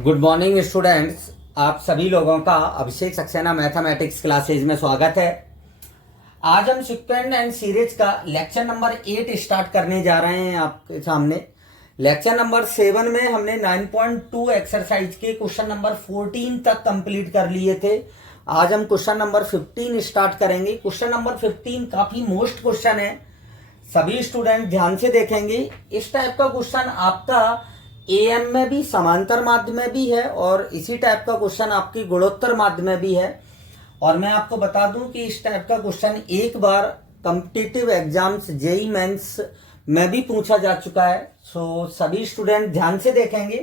Good morning students. आप सभी लोगों का अभिषेक सक्सेना मैथमेटिक्स क्लासेज में स्वागत है। आज हम सिक्वेंट एंड सीरीज का लेक्चर नंबर 8 स्टार्ट करने जा रहे हैं आपके सामने। लेक्चर नंबर 7 में हमने 9.2 एक्सरसाइज के क्वेश्चन नंबर 14 तक कंप्लीट कर लिए थे। आज हम क्वेश्चन नंबर 15 स्टार्ट करेंगे। क्वेश्चन नंबर 15 काफी मोस्ट क्वेश्चन है, सभी स्टूडेंट ध्यान से देखेंगे। इस टाइप का क्वेश्चन आपका एएम में भी, समांतर माध्य में भी है और इसी टाइप का क्वेश्चन आपकी गुणोत्तर माध्य में भी है। और मैं आपको बता दूं कि इस टाइप का क्वेश्चन एक बार कॉम्पिटिटिव एग्जाम्स जेई मेंस में भी पूछा जा चुका है। सो सभी स्टूडेंट ध्यान से देखेंगे।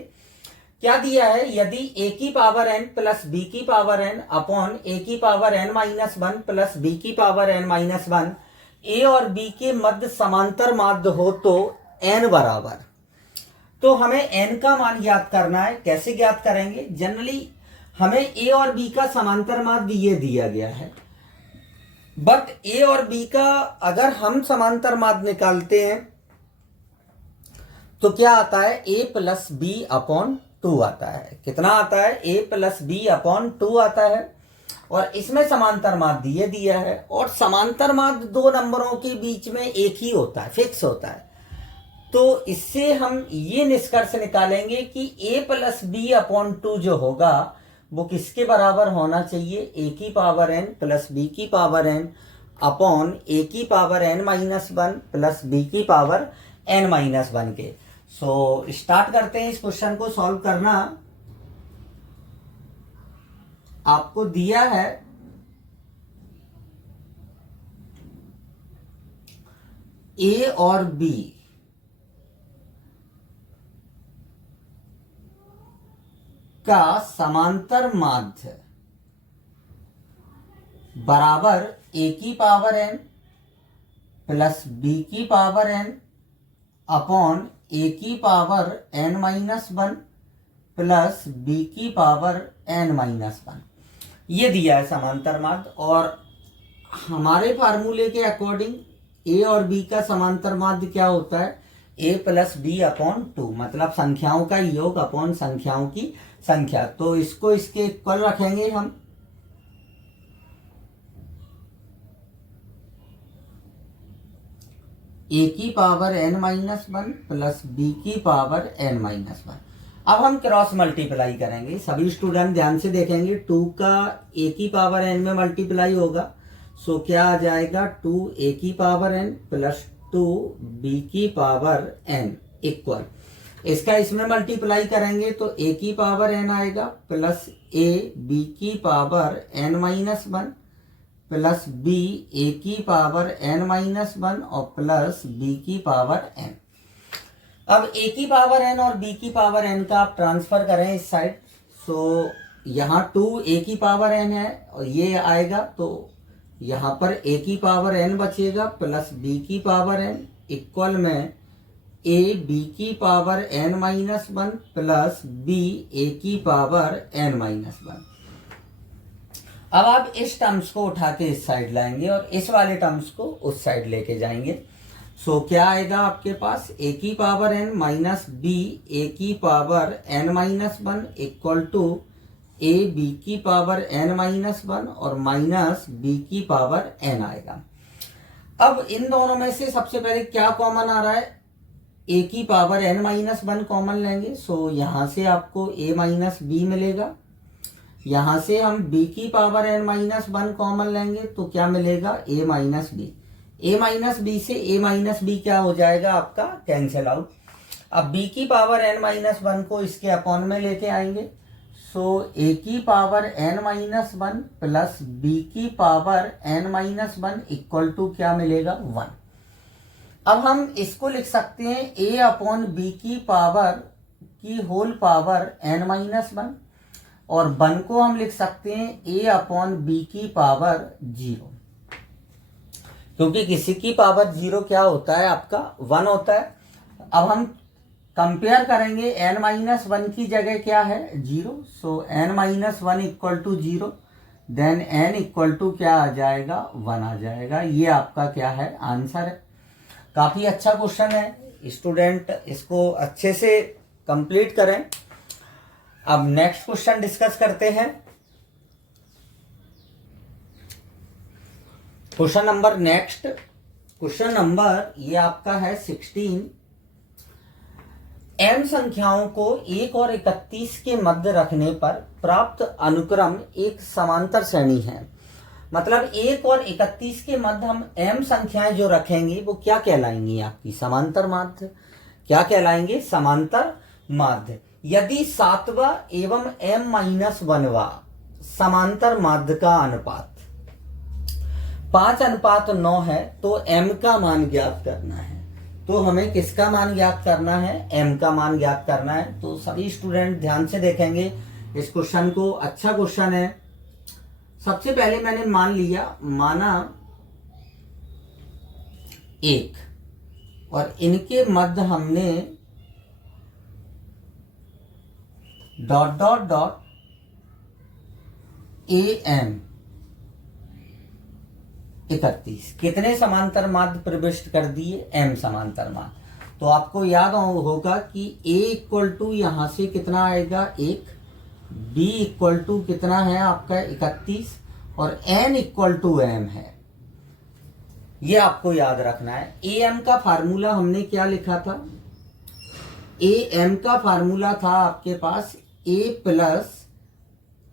क्या दिया है, यदि ए की पावर एन प्लस बी की पावर एन अपॉन ए की power n minus one plus b की power n minus one a और बी के मध्य समांतर माध्य हो तो एन बराबर। तो हमें n का मान ज्ञात करना है। कैसे ज्ञात करेंगे? जनरली हमें a और b का समांतर माध्य ये दिया गया है, बट a और b का अगर हम समांतर माध्य निकालते हैं तो क्या आता है, a प्लस बी अपॉन 2 आता है। कितना आता है? a प्लस बी अपॉन 2 आता है। और इसमें समांतर माध्य ये दिया है, और समांतर माध्य दो नंबरों के बीच में एक ही होता है, फिक्स होता है। तो इससे हम ये निष्कर्ष निकालेंगे कि a प्लस बी अपॉन 2 जो होगा वो किसके बराबर होना चाहिए, a की पावर n प्लस b की पावर n अपॉन a की power n minus one plus b की पावर n माइनस वन के। सो स्टार्ट करते हैं इस क्वेश्चन को सॉल्व करना। आपको दिया है a और b का समांतर माध्य बराबर a की पावर n प्लस b की पावर n अपॉन a की power n minus one plus b की पावर n माइनस वन। ये दिया है समांतर माध्य। और हमारे फार्मूले के अकॉर्डिंग a और b का समांतर माध्य क्या होता है, a प्लस बी अपॉन 2, मतलब संख्याओं का योग अपॉन संख्याओं की संख्या। तो इसको इसके इक्वल रखेंगे हम। a की power n minus one plus b की पावर n माइनस वन। अब हम क्रॉस मल्टीप्लाई करेंगे। सभी स्टूडेंट ध्यान से देखेंगे। 2 का a की पावर n में मल्टीप्लाई होगा, सो क्या आ जाएगा, 2a की पावर n प्लस 2b की पावर n इक्वल। इसका इसमें मल्टीप्लाई करेंगे तो a की पावर n आएगा प्लस a b की power n minus one plus b a की पावर n माइनस वन और प्लस b की पावर n। अब a की पावर n और b की पावर n का आप ट्रांसफर करें इस साइड। सो यहाँ 2a की पावर n है और ये आएगा, तो यहाँ पर a की पावर n बचेगा प्लस b की पावर n इक्वल में a b की power n minus one plus b a की पावर n माइनस वन। अब आप इस टर्म्स को उठा के इस साइड लाएंगे और इस वाले टर्म्स को उस साइड लेके जाएंगे। सो क्या आएगा आपके पास, a की power n minus b a की power n minus one equal to a b की पावर n माइनस वन और माइनस b की पावर n आएगा। अब इन दोनों में से सबसे पहले क्या कॉमन आ रहा है, a की power n minus one common लेंगे। सो यहाँ से आपको a माइनस बी मिलेगा। यहाँ से हम b की power n minus one common लेंगे तो क्या मिलेगा, a minus B. a minus B से a माइनस बी क्या हो जाएगा आपका, कैंसिल आउट। अब b की पावर n माइनस वन को इसके अपॉन में लेके आएंगे। सो a की power n minus one plus b की power n minus one equal to क्या मिलेगा, 1। अब हम इसको लिख सकते हैं a अपॉन बी की पावर की whole power n minus one, और 1 को हम लिख सकते हैं a अपॉन बी की पावर 0, क्योंकि किसी की पावर 0 क्या होता है आपका, 1 होता है। अब हम कंपेयर करेंगे, n माइनस वन की जगह क्या है, 0। So n minus one equal to 0, then n equal to क्या आ जाएगा, 1 आ जाएगा। ये आपका क्या है, आंसर है। काफी अच्छा क्वेश्चन है, स्टूडेंट इसको अच्छे से कंप्लीट करें। अब नेक्स्ट क्वेश्चन डिस्कस करते हैं। क्वेश्चन नंबर ये आपका है 16। m संख्याओं को 1 और 31 के मध्य रखने पर प्राप्त अनुक्रम एक समांतर श्रेणी है। मतलब 1 और 31 के मध्य हम m संख्याएं जो रखेंगे वो क्या कहलाएंगी? आपकी समांतर माध्य। क्या कहलाएंगे? समांतर माध्य। यदि 7वां एवं m-1वां समांतर माध्य का अनुपात 5:9 है तो m का मान ज्ञात करना है। तो हमें किसका मान ज्ञात करना है? m का मान ज्ञात करना है। तो सभी स्टूडेंट ध्यान से देखेंगे इस क्वेश्चन को। अच्छा क्वेश्चन है। सबसे पहले मैंने माना 1 और इनके मध्य हमने डॉट डॉट डॉट am 31 कितने समांतर माध्य प्रविष्ट कर दिए? m समांतर माध्य। तो आपको याद होगा कि a इक्वल टू यहां से कितना आएगा? 1, b इक्वल टू कितना है आपका? 31 और n इक्वल टू m है। ये आपको याद रखना है। am का फार्मूला हमने क्या लिखा था? am का फार्मूला था आपके पास a plus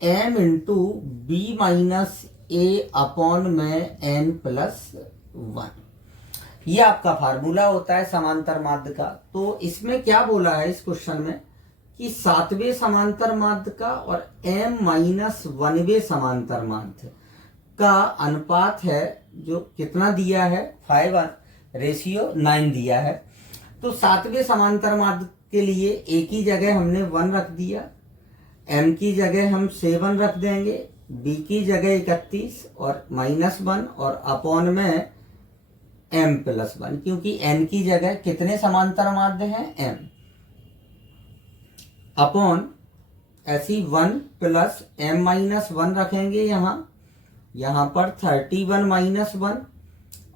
m into b minus a upon में n प्लस 1। ये आपका फार्मूला होता है समांतर माध्य का। तो इसमें क्या बोला है इस क्वेश्चन में कि 7वें समांतर माध्य का और m-1वें समांतर माध्य का अनुपात है जो कितना दिया है? 5:9 दिया है। तो 7वें समांतर माध्य के लिए a की जगह हमने 1 रख दिया, m की जगह हम 7 रख देंगे, b की जगह 31 और -1 और अपॉन में m प्लस 1, क्योंकि n की जगह कितने समांतर माध्य हैं? m अपॉन ऐसी 1 प्लस m-1 रखेंगे यहाँ पर 31 - 1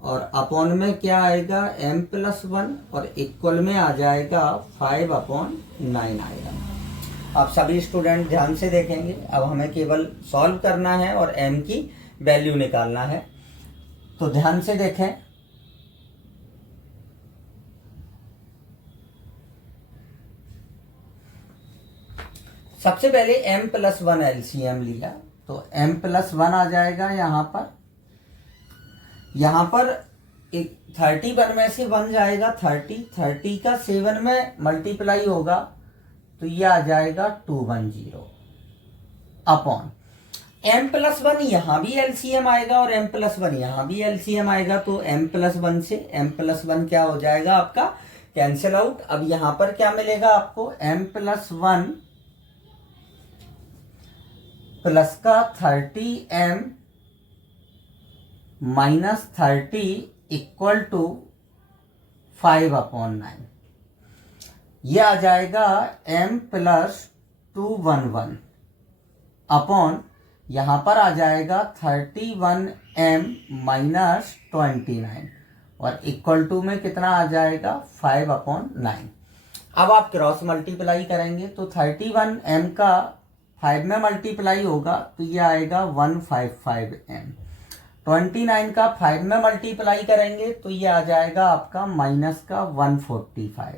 और अपॉन में क्या आएगा? m प्लस 1 और इक्वल में आ जाएगा 5/9 आएगा। अब सभी स्टूडेंट ध्यान से देखेंगे। अब हमें केवल सॉल्व करना है और m की वैल्यू निकालना है। तो ध्यान से देखें। सबसे पहले m प्लस 1 एलसीएम लिया तो m प्लस 1 आ जाएगा यहाँ पर 31 में से 1 जाएगा 30 का 7 में मल्टीप्लाई होगा तो ये आ जाएगा 210 अपॉन m प्लस 1 यहाँ भी एलसीएम आएगा और m प्लस 1 यहाँ भी एलसीएम आएगा। तो m प्लस 1 से m प्लस 1 क्या हो जाएगा आपका? Cancel out. अब यहाँ पर क्या मिलेगा आपको? m प्लस 1 प्लस का 30m माइनस 30 इक्वल टू 5/9। यह आ जाएगा m प्लस 211 अपॉन यहाँ पर आ जाएगा 31m माइनस 29 और इक्वल टू में कितना आ जाएगा? 5/9। अब आप क्रॉस मल्टीप्लाई करेंगे तो 31m का 5 में मल्टीप्लाई होगा तो ये आएगा 155m। 29 का 5 में मल्टीप्लाई करेंगे तो ये आ जाएगा आपका माइनस का 145।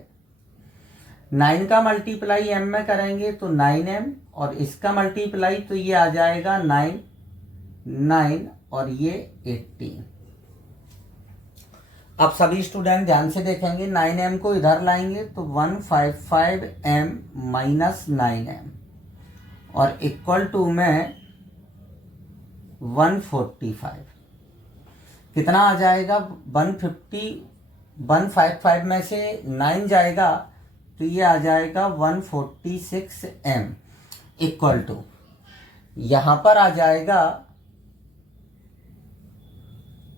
9 का मल्टीप्लाई m में करेंगे तो 9m और इसका मल्टीप्लाई तो ये आ जाएगा 9 और ये 18। अब सभी स्टूडेंट ध्यान से देखेंगे। 9m को इधर लाएंगे तो 155m माइनस 9m और इक्वल टू में 145 कितना आ जाएगा? 155 में से 9 जाएगा तो ये आ जाएगा 146m इक्वल टू यहाँ पर आ जाएगा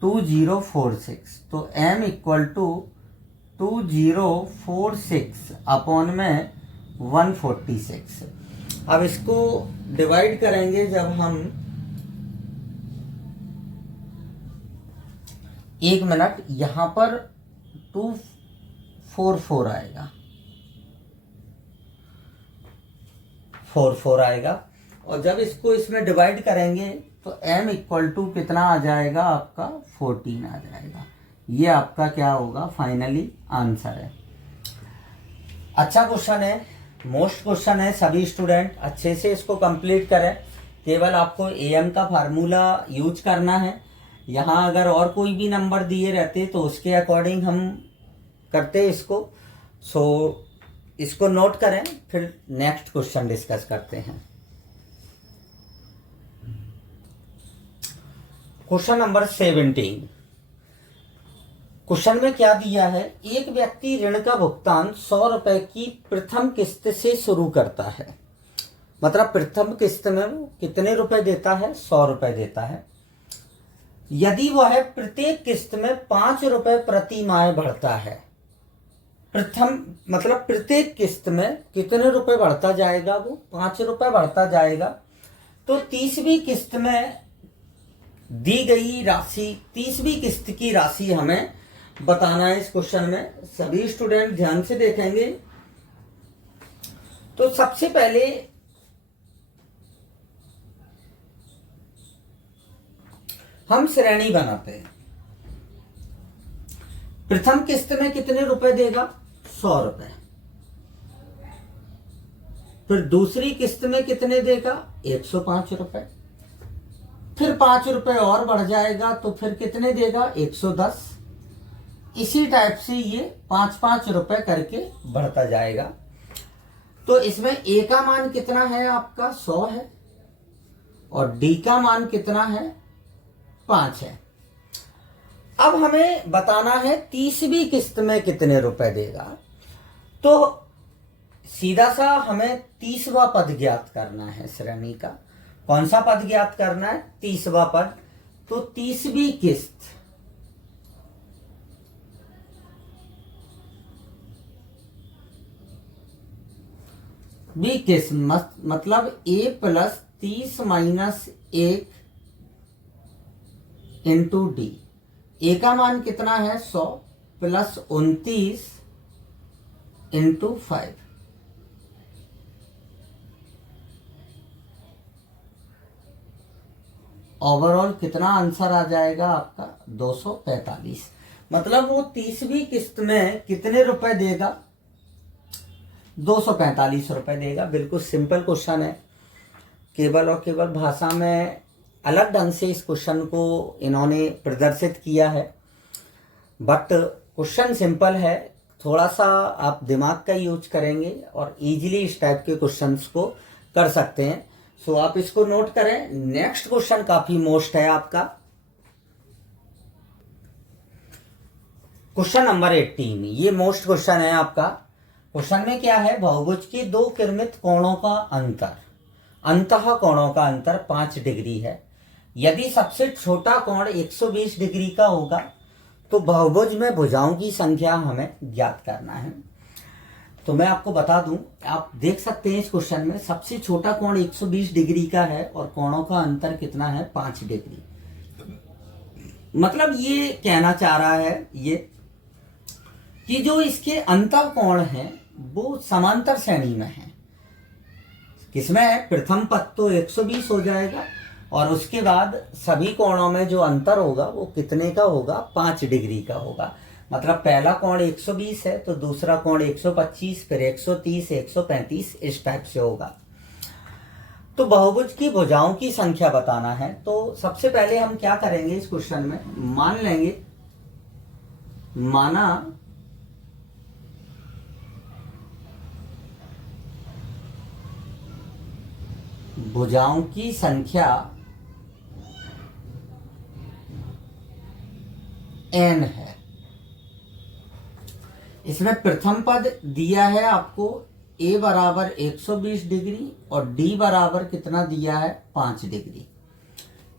2046। तो m इक्वल टू 2046 अपॉन में 146। अब इसको डिवाइड करेंगे जब हम 1 मिनट, यहां पर 244 आएगा 4 4 आएगा। और जब इसको इसमें डिवाइड करेंगे तो m इक्वल टू कितना आ जाएगा आपका 14 आ जाएगा। ये आपका क्या होगा फाइनली आंसर है। अच्छा क्वेश्चन है, मोस्ट क्वेश्चन है, सभी स्टूडेंट अच्छे से इसको कंप्लीट करें। केवल आपको am का फार्मूला यूज करना है। यहाँ अगर और कोई भी नंबर दिए रहते तो उसके अकॉर्डिंग हम करते इसको। सो इसको नोट करें, फिर नेक्स्ट क्वेश्चन डिस्कस करते हैं। Question number 17। क्वेश्चन में क्या दिया है, एक व्यक्ति ऋण का भुगतान 100 रुपए की प्रथम किस्त से शुरू करता है। मतलब प्रथम किस्त में कितने रुपए देता है, 100 रुपए देता है। यदि वह प्रत्येक किस्त में 5 रुपए प्रति माह बढ़ता है, प्रथम मतलब प्रत्येक किस्त में कितने रुपए बढ़ता जाएगा, वो 5 रुपए बढ़ता जाएगा। तो 30वीं किस्त में दी गई राशि, 30वीं किस्त की राशि हमें बताना है। इस क्वेश्चन में सभी स्टूडेंट ध्यान से देखेंगे। तो सबसे पहले हम श्रेणी बनाते हैं। प्रथम किस्त में कितने रुपए देगा, 100 रुपए। फिर दूसरी किस्त में कितने देगा, 105 रुपए। फिर 5 रुपए और बढ़ जाएगा तो फिर कितने देगा, 110। इसी टाइप से ये 5-5 रुपए करके बढ़ता जाएगा। तो इसमें ए का मान कितना है आपका, 100 है, और डी का मान कितना है, 5 है। अब हमें बताना है 30वीं किस्त में कितने रुपए देगा। तो सीधा सा हमें 30वां पद ज्ञात करना है श्रेणी का। कौन सा पद ज्ञात करना है, 30वां पद। तो 30वीं किस्त बी किस्त मतलब a plus 30 minus 1 into D. A का मान कितना है, 100 प्लस 29 इंटू 5। ओवरऑल कितना आंसर आ जाएगा आपका, 245। मतलब वो 30वीं किस्त में कितने रुपए देगा, 245 रुपए देगा। बिल्कुल सिंपल क्वेश्चन है। केवल और केवल भाषा में अलग ढंग से इस क्वेश्चन को इन्होंने प्रदर्शित किया है, बट क्वेश्चन सिंपल है। थोड़ा सा आप दिमाग का यूज करेंगे और इजीली इस टाइप के क्वेश्चंस को कर सकते हैं। सो आप इसको नोट करें। नेक्स्ट क्वेश्चन काफी मोस्ट है आपका, क्वेश्चन नंबर 18। ये मोस्ट क्वेश्चन है आपका। क्वेश्चन में क्या है, बहुभुज के दो किरमित कोणों का अंतर, अंतः कोणों का अंतर 5 डिग्री है। यदि सबसे छोटा कोण 120 डिग्री का होगा तो बहुभुज में भुजाओं की संख्या हमें ज्ञात करना है। तो मैं आपको बता दूं, आप देख सकते हैं इस क्वेश्चन में सबसे छोटा कोण 120 डिग्री का है और कोणों का अंतर कितना है, 5 डिग्री। मतलब ये कहना चाह रहा है ये कि जो इसके अंतर कोण हैं वो समांतर श्रेणी में है। किसमें है, प्रथम पद तो 120 हो जाएगा और उसके बाद सभी कोणों में जो अंतर होगा वो कितने का होगा, 5 डिग्री का होगा। मतलब पहला कोण 120 है तो दूसरा कोण 125, फिर 130, 135 इस टाइप से होगा। तो बहुभुज की भुजाओं की संख्या बताना है। तो सबसे पहले हम क्या करेंगे इस क्वेश्चन में, मान लेंगे, माना भुजाओं की संख्या n है। इसमें प्रथम पद दिया है आपको a बराबर 120 डिग्री और d बराबर कितना दिया है, 5 डिग्री।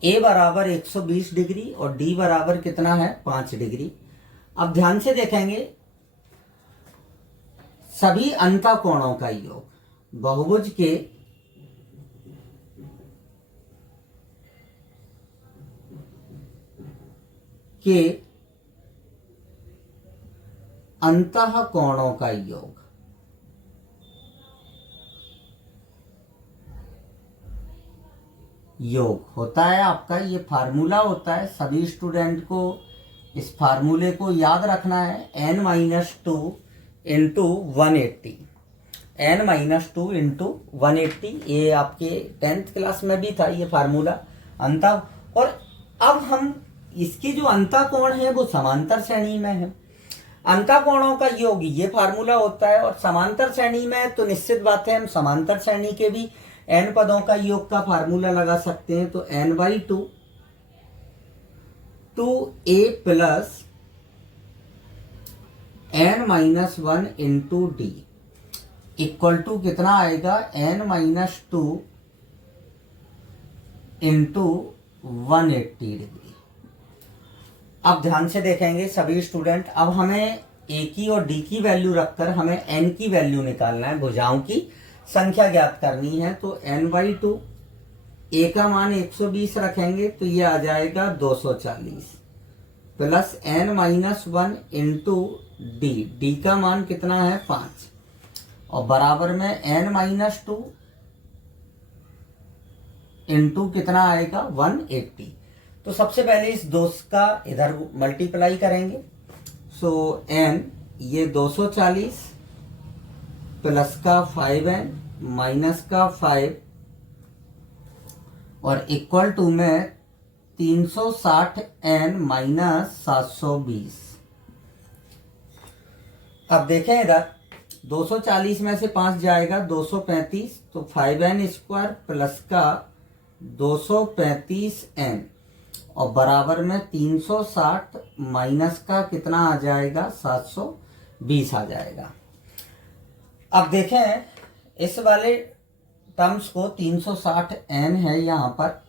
a बराबर 120 डिग्री और d बराबर कितना है, 5 डिग्री। अब ध्यान से देखेंगे, सभी अंतःकोणों का योग, बहुभुज के अंतःकोणों का योग योग होता है आपका, ये फार्मूला होता है। सभी स्टूडेंट को इस फार्मूले को याद रखना है, n-2 इंटू 180, n-2 इंटू 180। ये आपके 10th क्लास में भी था ये फार्मूला अंता। और अब हम इसकी जो अंता कोण है वो समांतर श्रेणी में है। अंता कोणों का योग ये फार्मूला होता है, और समांतर श्रेणी में तो निश्चित बात है हम समांतर श्रेणी के भी n पदों का योग का फार्मूला लगा सकते हैं। तो n/2 2a plus n-1 into d equal to कितना आएगा, n-2 इंटू 180 डिग्री। अब ध्यान से देखेंगे सभी स्टूडेंट, अब हमें a की और d की वैल्यू रखकर हमें n की वैल्यू निकालना है, भुजाओं की संख्या ज्ञात करनी है। तो n/2 a का मान 120 रखेंगे तो ये आ जाएगा 240 प्लस n-1 इंटू डी का मान कितना है 5, और बराबर में n-2 इंटू कितना आएगा 180। तो सबसे पहले इस 2 का इधर मल्टीप्लाई करेंगे। सो n ये 240 प्लस का 5n माइनस का 5 और इक्वल टू में 360n माइनस 720। अब देखें इधर 240 में से 5 जाएगा 235, तो 5n स्क्वायर प्लस का 235n और बराबर में 360 माइनस का कितना आ जाएगा 720 आ जाएगा। अब देखें इस वाले टर्म्स को 360n है यहाँ पर,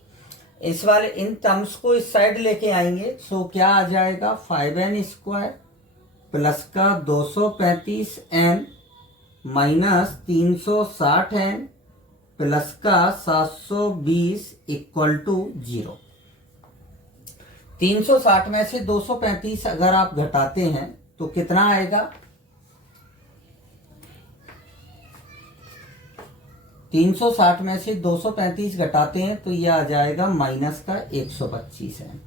इस वाले इन टर्म्स को इस साइड लेके आएंगे। सो क्या आ जाएगा 5n स्क्वायर प्लस का 235n माइनस 360n प्लस का 720 इक्वल टू 0। 360 में से 235 अगर आप घटाते हैं तो कितना आएगा, 360 में से 235 घटाते हैं तो ये आ जाएगा माइनस का 125 है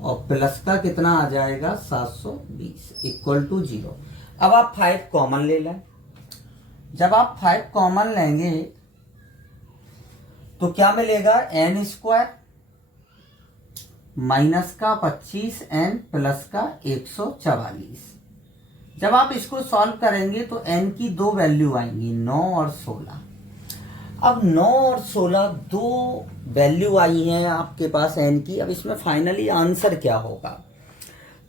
और प्लस का कितना आ जाएगा 720 इक्वल टू 0। अब आप 5 कॉमन ले लें। जब आप 5 कॉमन लेंगे तो क्या मिलेगा, n स्क्वायर माइनस का 25n प्लस का 144। जब आप इसको सॉल्व करेंगे तो n की 2 वैल्यू आएंगी 9 और 16। अब 9 और 16 दो वैल्यू आई हैं आपके पास n की। अब इसमें फाइनली आंसर क्या होगा,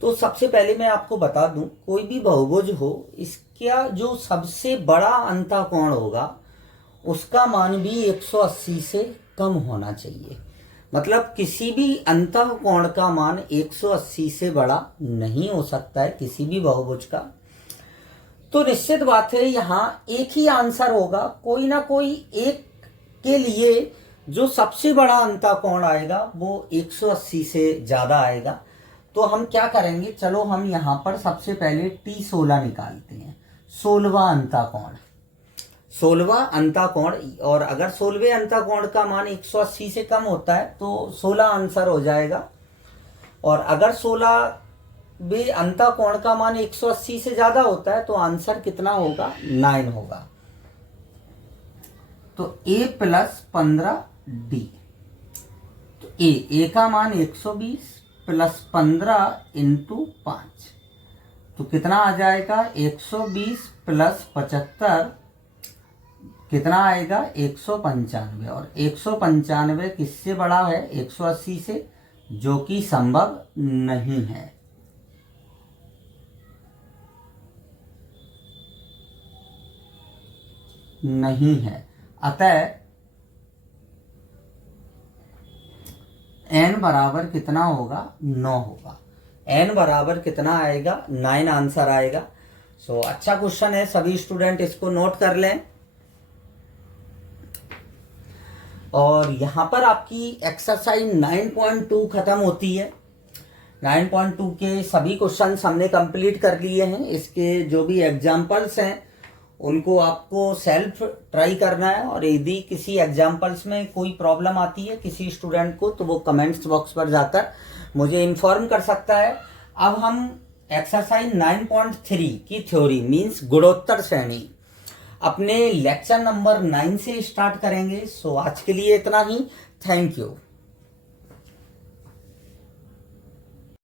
तो सबसे पहले मैं आपको बता दूं, कोई भी बहुभुज हो इसका जो सबसे बड़ा अंतःकोण होगा उसका मान भी 180 से कम होना चाहिए। मतलब किसी भी अंतःकोण का मान 180 से बड़ा नहीं हो सकता है किसी भी बहुभुज का। तो निश्चित बात है यहाँ एक ही आंसर होगा, कोई ना कोई एक के लिए जो सबसे बड़ा अंतःकोण आएगा वो 180 से ज्यादा आएगा। तो हम क्या करेंगे, चलो हम यहाँ पर सबसे पहले T16 निकालते हैं, 16वां अंतःकोण, 16वां अंतःकोण। और अगर 16वें अंतःकोण का मान 180 से कम होता है तो 16 आंसर हो जाएगा, और अगर 16वें अंतःकोण का मान 180 से ज्यादा होता है तो आंसर कितना होगा, 9 होगा। तो a प्लस 15d, तो a का मान 120 प्लस 15 इंटू 5, तो कितना आ जाएगा 120 प्लस 75 कितना आएगा 195, और 195 किससे बड़ा है 180 से, जो कि संभव नहीं है। नहीं है, अतः n बराबर कितना होगा 9 होगा। n बराबर कितना आएगा 9 आंसर आएगा। सो अच्छा क्वेश्चन है, सभी स्टूडेंट इसको नोट कर लें। और यहाँ पर आपकी एक्सरसाइज 9.2 खत्म होती है। 9.2 के सभी क्वेश्चंस हमने कंप्लीट कर लिए हैं। इसके जो भी एग्जाम्पल्स हैं उनको आपको सेल्फ ट्राई करना है, और यदि किसी एग्जाम्पल्स में कोई प्रॉब्लम आती है किसी स्टूडेंट को तो वो कमेंट्स बॉक्स पर जाकर मुझे इन्फॉर्म कर सकता है। अब हम एक्सरसाइज 9.3 की थ्योरी मीन्स गुणोत्तर श्रेणी अपने लेक्चर नंबर 9 से स्टार्ट करेंगे। सो आज के लिए इतना ही। Thank you.